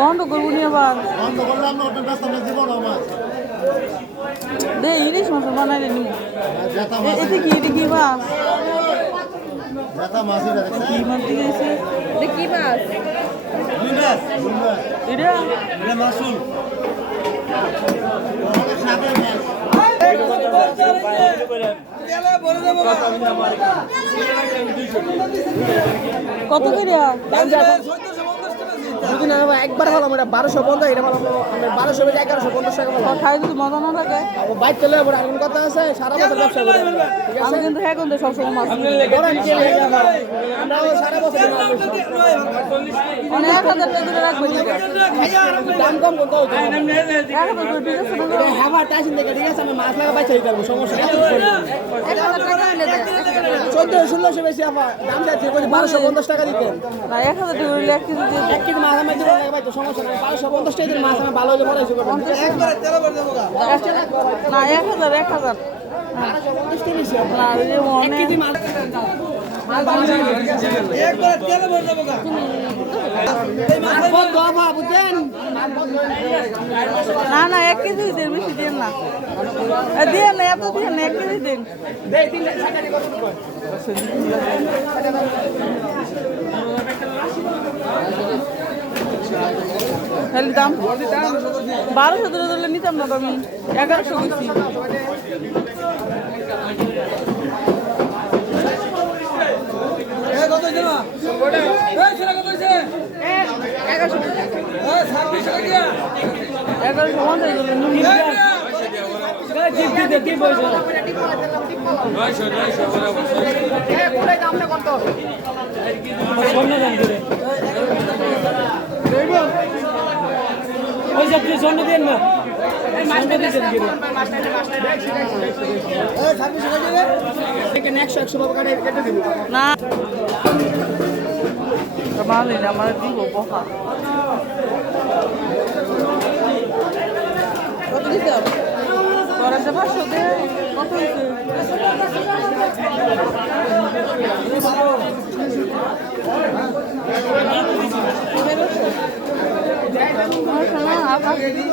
বন্ধ করব নি আবার দে ইলিশ মাছ বানাইলে নি এতে কি এতে কি মাছ এটা কি মাছ এটা কি মাছ এটা এটা মাসুল সাথে মাছ কত করিয়া যদি না হয় একবার হলাম এটা বারোশো পঞ্চাশ এটা হলাম আমরা বারোশো বেজে এগারোশো পঞ্চাশ টাকা হলাম খাই যদি মজা না লাগে বাইক চলে যাব আর কথা আছে সারা বছর ব্যবসা করি। আমি কিন্তু হ্যাঁ কিন্তু সবসময় মাছ আমরাও সারা বছর হাজার টাকা দাম কম করতে? হ্যাঁ থেকে ঠিক আছে? আমি মাছ লাগা পারব সমস্যা নেই এক হাজার টাকা হইলে দেয়। চোদ্দ ষোলোশো বেশি দাম বারোশো পঞ্চাশ টাকা দিতে। না এক হাজার টাকা হইলে এক কেজি এক কেজি মাছ আমি দিতে লাগবে তো সমস্যা নেই। বারোশো পঞ্চাশ টাকা দিলে মাছ ভালো হলে না এক হাজার এক হাজার। বারোশো পঞ্চাশ টাকা বেশি এক কেজি মাছ না না, এক কেজি দিন, বেশি দিন না। দিন না এত না এক কেজি দিন। খালি দাম বারোশো ধরে ধরলে নিতাম না তো আমি। এগারোশো গেছি এগারোশো পঞ্চাশ ধরলে নুন ওই সব কিছু স্বর্ণ দেন না না আমার দিব বহা কত দিতে হবে একটা পাঁচশো দে কত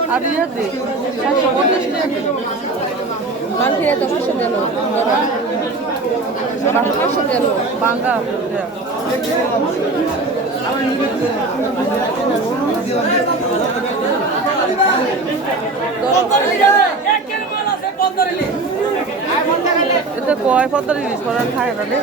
আর ইয়ে দে চারশো পঞ্চাশ টাকা মাংসের এত পাঁচশো বাঙ্গা এতে কয় পদ্মার ইলিশ করার রে।